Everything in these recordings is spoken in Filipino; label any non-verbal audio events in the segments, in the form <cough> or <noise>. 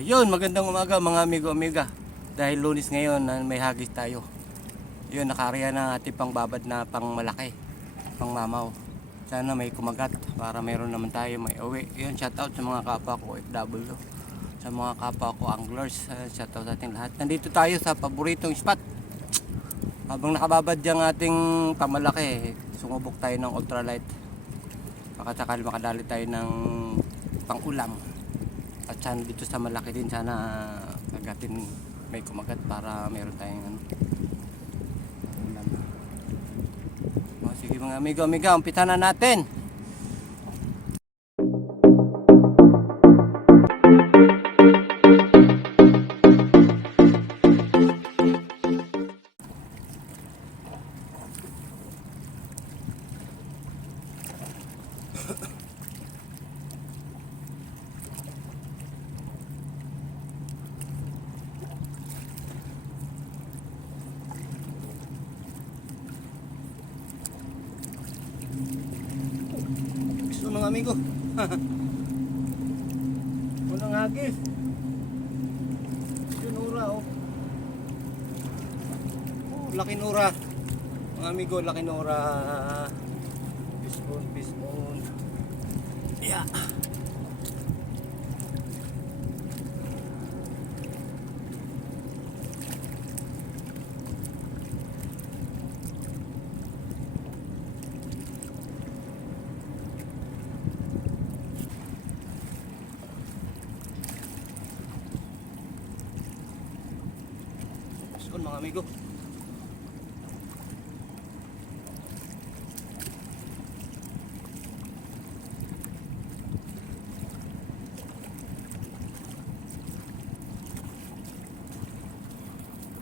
Ayun, magandang umaga mga amigo-amiga. Dahil lunis ngayon, na may hagis tayo. Yun, nakariya na ating pangbabad na pang malaki. Pang mamaw. Sana may kumagat para meron naman tayo may uwi. Yun, shout out sa mga kapwa ko FW. Sa mga kapwa ko anglers. Uh, shout out sa ating lahat. Nandito tayo sa paboritong spot. Habang nakababad yung ating pamalaki, sumubok tayo ng ultralight. Baka sakali makadali tayo ng pangulam. At sana dito sa malaki din sana agatin may kumagat para meron tayong ano. ulam. O, sige mga amigo, amiga, umpisa na natin. Mga amigo. <laughs> Unang hagis. Yun ura oh. Oh, laki nura. Mga amigo, laki nura. Fishbone, fishbone. Yeah. Fishbone mga amigo.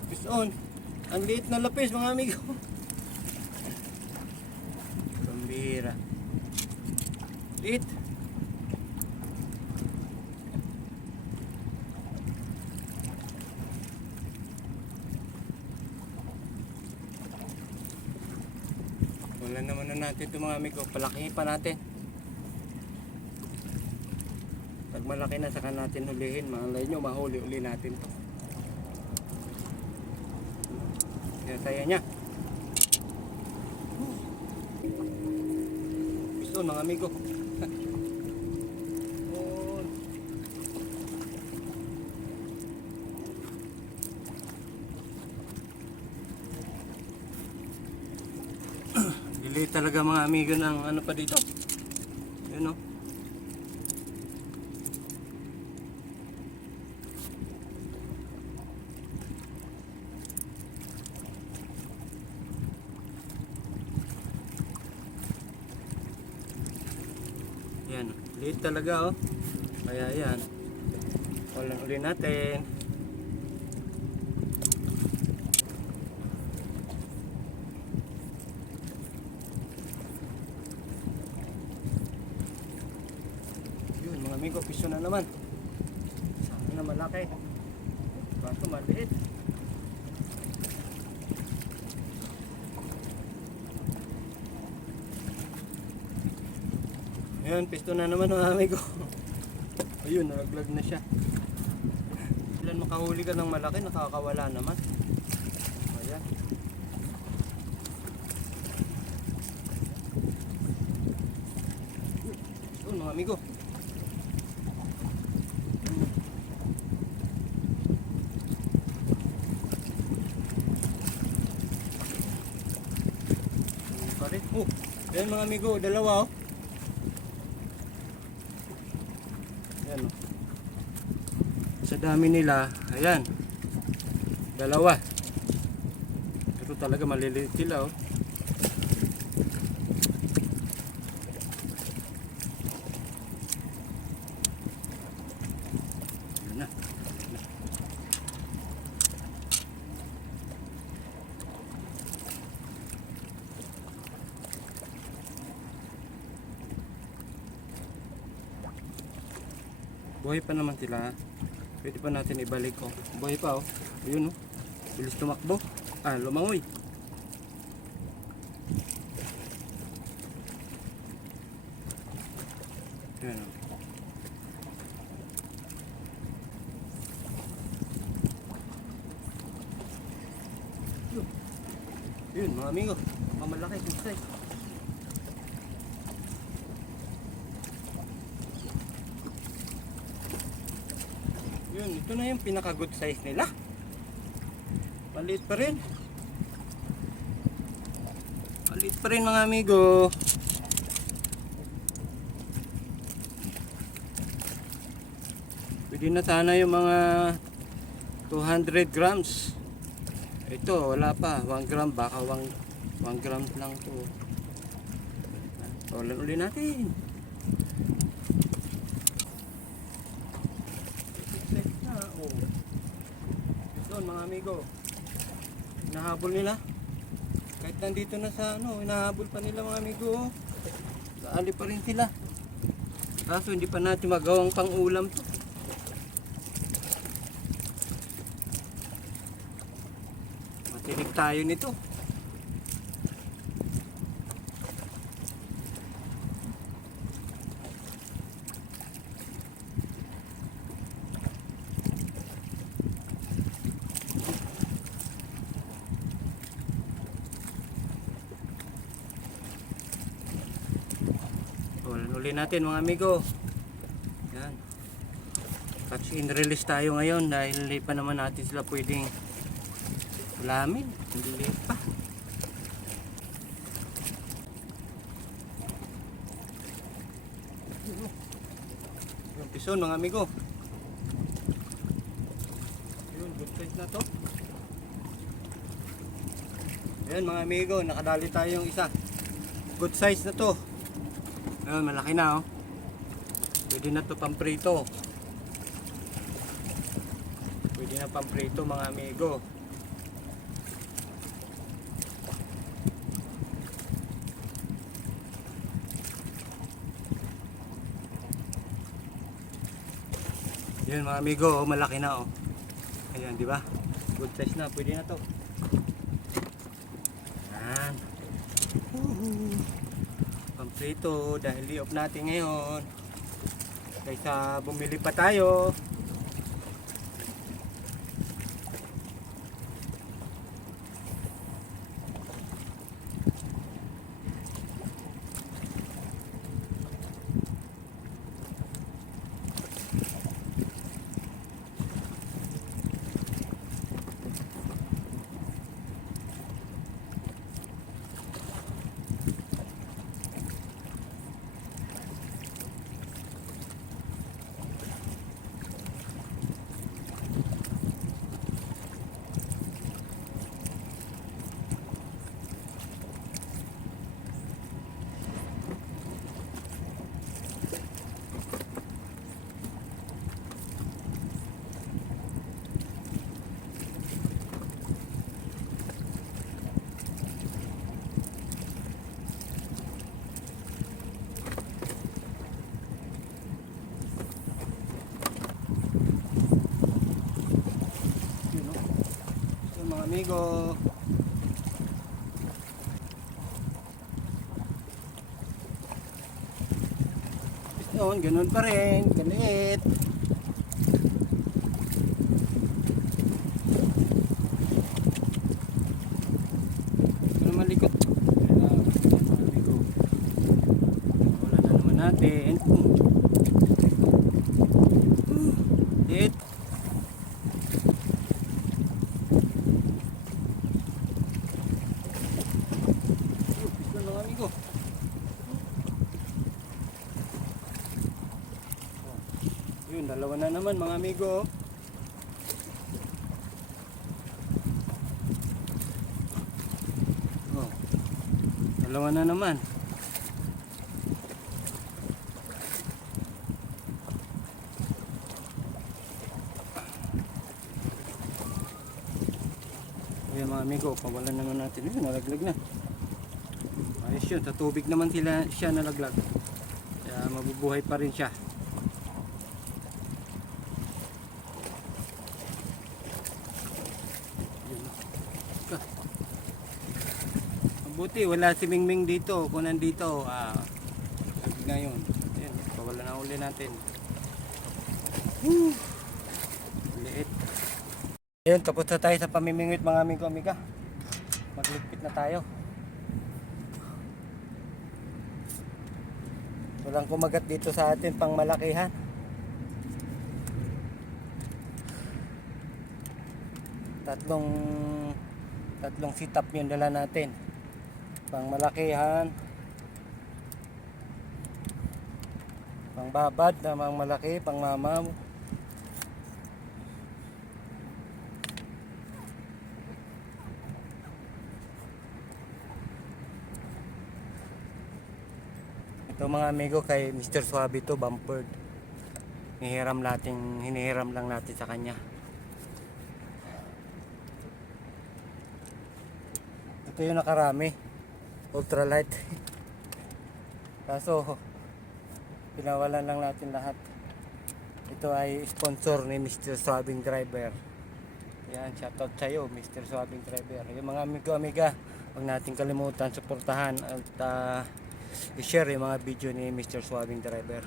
Fish on. Ang liit na lapis mga amigo. <laughs> Pambira. Liit. Wala naman na natin ito mga amigo. Palakihin pa natin. Pag malaki na saka natin hulihin. Malay nyo mahuli uli natin to. Kaya saya niya. Gusto mga amigo. Oh. Dili talaga mga amigo ng ano pa dito. Yun o. Yan, liit talaga oh. Kaya yan. Walang uli natin. Mga amigo, piso na naman. Sana na malaki. Baso maliit. Ayan, pisto na naman mga amigo. <laughs> Ayun, nalaglag na siya. Ilan makahuli ka ng malaki, nakakawala naman. Ayan. Yun mga amigo. Yun pa rin. Oh, ayan mga amigo, dalawa oh. Ayan oh. Sa dami nila, ayan. Dalawa. Ito talaga maliliit sila oh. buhay pa naman sila. Pwede pa natin ibalik ko oh. buhay pa oh. Ayun oh. Bilis tumakbo. Ah lumangoy. Ayun oh. Yun mga amigo, mamalaki yung size. Ito na yung pinaka good size nila. Maliit pa rin. Maliit pa rin mga amigo. Pwede na sana yung mga 200 grams. Ito, wala pa. 1 gram, baka 1, 1 gram lang to. Ulan uli natin. Set na, oh. Doon mga amigo. Hinahabol nila. Kahit nandito na sa ano, hinahabol pa nila mga amigo. oh. Kaali pa rin sila. Kaso hindi pa natin magawang pang ulam to. Matinig tayo nito. Ulan uli natin mga amigo. Yan. Catch and release tayo ngayon dahil hindi pa naman natin sila pwedeng ulamin. Hindi pa. Yung pison mga amigo. Yun, good size na to. Ayan mga amigo, nakadali tayong isa. Good size na to. Ayun, malaki na oh. Pwede na to pamprito. Pwede na pamprito mga amigo. Yun mga amigo, oh, malaki na oh. Ayan, di ba? Good size na, pwede na to. Yan. Woohoo. Pamprito dahil di-off natin ngayon. Kaysa bumili pa tayo. Yun, oh. So mga amigo. Yun, ganun pa rin. Galit. Ano malikot? Ayan na, mga amigo. Wala na naman natin. Hit. Gusto ng amigo. Oh. Yun, dalawa na naman amigo. Oh. Dalawa na naman. Ayan mga amigo, pawalan naman natin. Yun, nalaglag na. Ayos yun, sa tubig naman sila siya nalaglag. Kaya mabubuhay pa rin siya. Mabuti, wala si Mingming dito. Kung nandito, ah, yun. Ayan, pawalan na uli natin. Woo! Liit. Ayun, tapos na tayo sa pamimingwit mga amigo amiga. magligpit na tayo. Walang kumagat dito sa atin pang malakihan. Tatlong tatlong sit-up yung dala natin. Pang malakihan. Pang babad na mga malaki, pang mamaw. Ito mga amigo kay Mr. Suabe to bumpered. Hinihiram natin, hinihiram lang natin sa kanya. Ito yung nakarami. Ultralight. <laughs> Kaso pinawalan lang natin lahat. Ito ay sponsor ni Mr. Suabing Driver. Yan, shoutout sa iyo, Mr. Suabing Driver. Yung mga amigo-amiga, huwag natin kalimutan, suportahan at ah, i-share yung mga video ni Mr. Suabing Driver.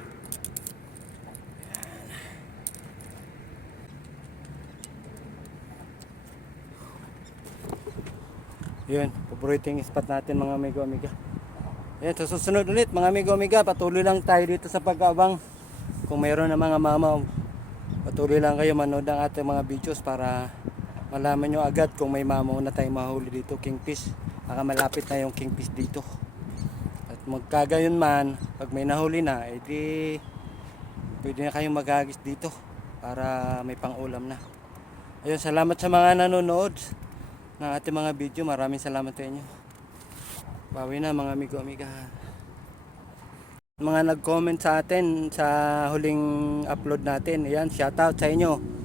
Yun, paborito spot natin mga amigo-amiga. Yan, sa susunod ulit mga amigo-amiga, patuloy lang tayo dito sa pag-abang. Kung mayroon na mga mamaw, patuloy lang kayo manood ng ating mga videos para malaman nyo agad kung may mamaw na tayong mahuli dito, kingfish. Baka malapit na yung kingfish dito. At magkagayon man, pag may nahuli na, edi pwede na kayong magagis dito para may pang-ulam na. Ayun, salamat sa mga nanonood ng ating mga video. Maraming salamat sa inyo. Bawi na mga amigo-amiga. Mga nag-comment sa atin sa huling upload natin. Ayan, shoutout sa inyo.